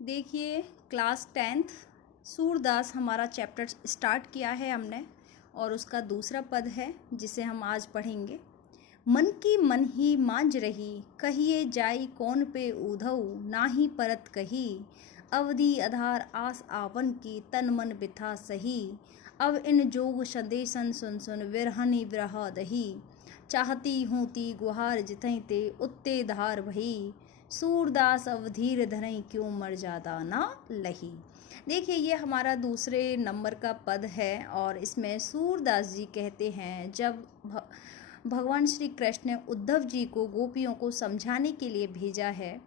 देखिए class 10th Surdas हमारा chapter start किया है हमने और उसका दूसरा पद है जिसे हम आज पढ़ेंगे। मन की मन ही मांझ रही, कहिए जाई कौन पे ऊधऊ, नाही परत कही। अवधि आधार आस आवन की, तन मन बिथा सही। अब इन जोग संदेशन सुन सुन, विरहनि विरह दही। चाहती हूँ ती गुहार जितई ते, उत्ते धार भई। सूरदास अवधीर धरई, क्यों मर जादा ना लही। देखिए ये हमारा दूसरे नंबर का पद है और इसमें सूरदास जी कहते हैं जब भगवान श्री कृष्ण ने उद्धव जी को गोपियों को समझाने के लिए भेजा है,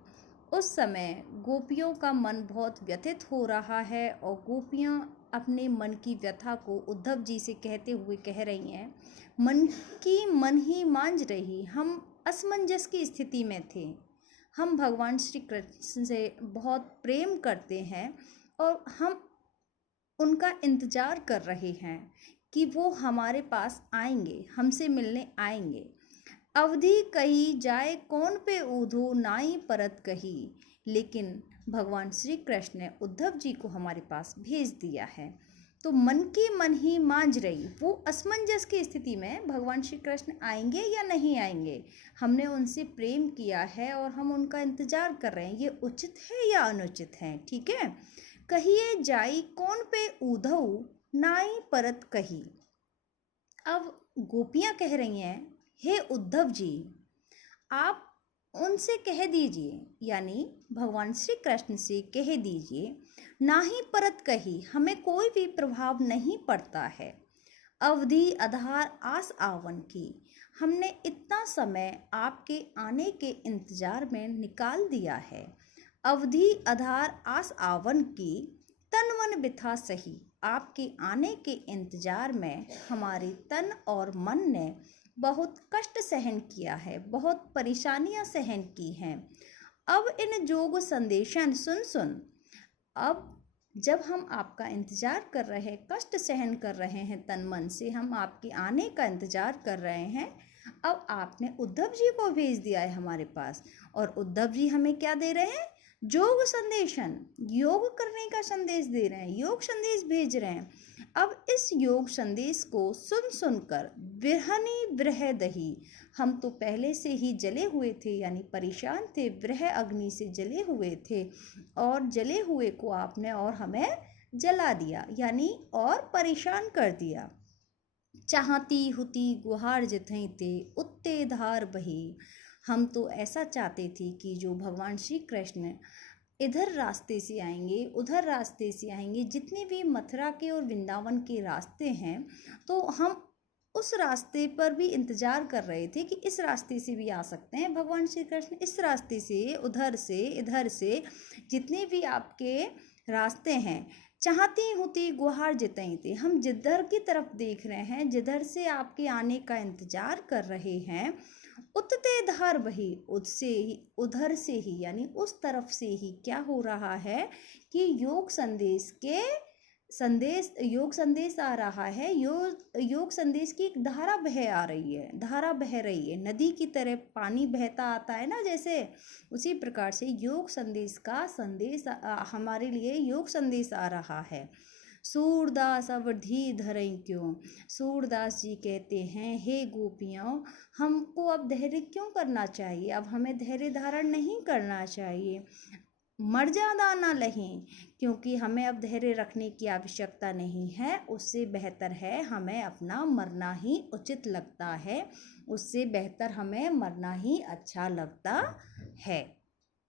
उस समय गोपियों का मन बहुत व्यथित हो रहा है और गोपियाँ अपने मन की व्यथा को उद्धव जी से कहते हुए कह रही हैं, मन की मन ही मांझ रही। हम असमंजस की स्थिति में थे। हम भगवान श्री कृष्ण से बहुत प्रेम करते हैं और हम उनका इंतज़ार कर रहे हैं कि वो हमारे पास आएंगे, हमसे मिलने आएंगे। अवधि कही जाए कौन पे ऊधो, नाई परत कही। लेकिन भगवान श्री कृष्ण ने उद्धव जी को हमारे पास भेज दिया है, तो मन की मन ही मांझ रही। वो असमंजस की स्थिति में भगवान श्री कृष्ण आएंगे या नहीं आएंगे। हमने उनसे प्रेम किया है और हम उनका इंतजार कर रहे हैं, ये उचित है या अनुचित है। ठीक है, कहिए जाई कौन पे ऊधऊ, नाई परत कही। अब गोपियाँ कह रही हैं, हे उद्धव जी आप उनसे कह दीजिए, यानी भगवान श्री कृष्ण से कह दीजिए, ना ही परत कही, हमें कोई भी प्रभाव नहीं पड़ता है। अवधि आधार आस आवन की, हमने इतना समय आपके आने के इंतजार में निकाल दिया है। अवधि आधार आस आवन की, तन मन बिथा सही। आपके आने के इंतजार में हमारे तन और मन ने बहुत कष्ट सहन किया है, बहुत परेशानियां सहन की हैं। अब इन जोग संदेशन सुन सुन, अब जब हम आपका इंतज़ार कर रहे हैं, कष्ट सहन कर रहे हैं, तन मन से हम आपके आने का इंतज़ार कर रहे हैं। अब आपने उद्धव जी को भेज दिया है हमारे पास और उद्धव जी हमें क्या दे रहे हैं, योग संदेशन, योग करने का संदेश दे रहे हैं, योग संदेश भेज रहे हैं। अब इस योग संदेश को सुन सुनकर विरहनि विरह दही, हम तो पहले से ही जले हुए थे, यानी परेशान थे, विरह अग्नि से जले हुए थे और जले हुए को आपने और हमें जला दिया, यानी और परेशान कर दिया। चाहती हुती गुहार जितई ते, उत्ते धार बही। हम तो ऐसा चाहते थे कि जो भगवान श्री कृष्ण इधर रास्ते से आएंगे, उधर रास्ते से आएंगे, जितने भी मथुरा के और वृंदावन के रास्ते हैं, तो हम उस रास्ते पर भी इंतज़ार कर रहे थे कि इस रास्ते से भी आ सकते हैं भगवान श्री कृष्ण, इस रास्ते से, उधर से, इधर से, जितने भी आपके रास्ते हैं। चाहती होती गुहार जितई थे, हम जिधर की तरफ देख रहे हैं, जिधर से आपके आने का इंतज़ार कर रहे हैं, उत्ते धार बही, उससे ही, उधर से ही, यानी उस तरफ से ही क्या हो रहा है कि योग संदेश आ रहा है। योग संदेश की एक धारा बह आ रही है, धारा बह रही है, नदी की तरह पानी बहता आता है ना, जैसे उसी प्रकार से योग संदेश का संदेश हमारे लिए योग संदेश आ रहा है। सूरदास अवधि धरई क्यों। सूरदास जी कहते हैं, हे गोपियों हमको अब धैर्य क्यों करना चाहिए, अब हमें धैर्य धारण नहीं करना चाहिए। मर जादा ना लहें, क्योंकि हमें अब धैर्य रखने की आवश्यकता नहीं है, उससे बेहतर है हमें अपना मरना ही उचित लगता है, उससे बेहतर हमें मरना ही अच्छा लगता है।